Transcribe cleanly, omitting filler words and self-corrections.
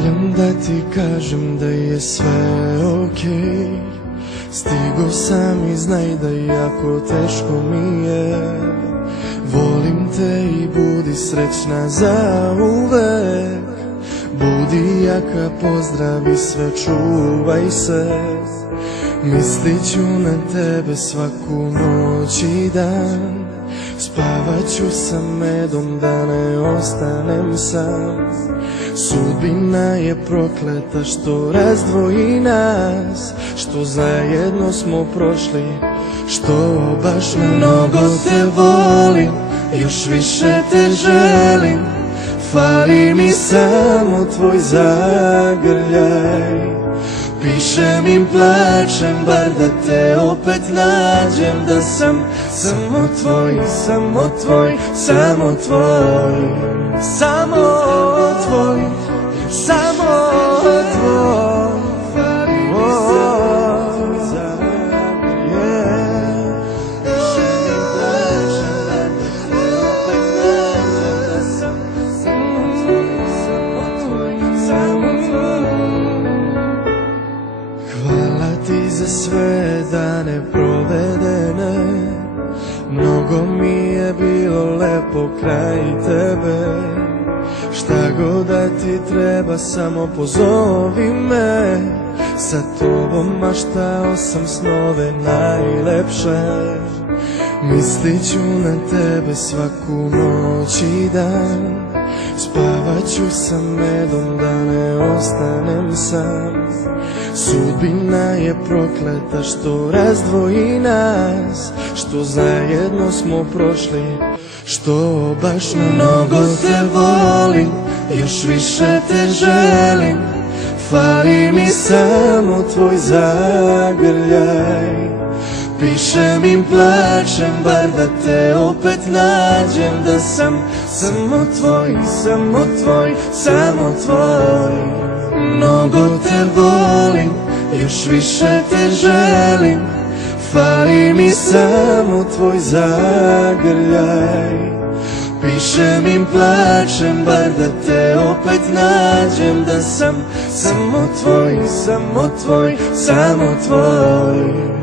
Javljam da ti kažem da je sve okej. Stigo sam i znaj da jako teško mi je. Volim te i budi srećna zauvek. Budi jaka, pozdravi sve, čuvaj se. Mislit ću na tebe svaku noć i dan. Spavat ću sa medom da ne ostanem sam. Sudbina je prokleta što razdvoji nas, što zajedno smo prošli, što baš mnogo te volim, još više te želim. Fali mi samo tvoj zagrljaj. Pišem im, plačem, bar da te opet nađem. Da sam samo tvoj, samo tvoj, samo tvoj, samo tvoj, samo tvoj. Fali mi samo tvoj zagrljaj. Pišem im, plačem, bar da te opet nađem. Da sam samo tvoj, samo tvoj, samo tvoj. Hvala ti za sve dane provedene. Mnogo mi je bilo lepo kraj tebe. Šta god da ti treba, samo pozovi me. Sa tobom maštao sam snove najlepše. Mislit ću na tebe svaku noć i dan. Spavat ću sa medom da ne ostanem sam. Sudbina je prokleta što razdvoji nas, što zajedno smo prošli, što baš mnogo te volim, još više te želim. Fali mi samo tvoj zagrljaj. Pišem im, plačem, bar da te opet nađem. Da sam samo tvoj, samo tvoj, samo tvoj. Mnogo te volim, još više te želim. Fali mi samo tvoj zagrljaj. Pišem im, plačem, bar da te opet nađem. Da sam samo tvoj, samo tvoj, samo tvoj.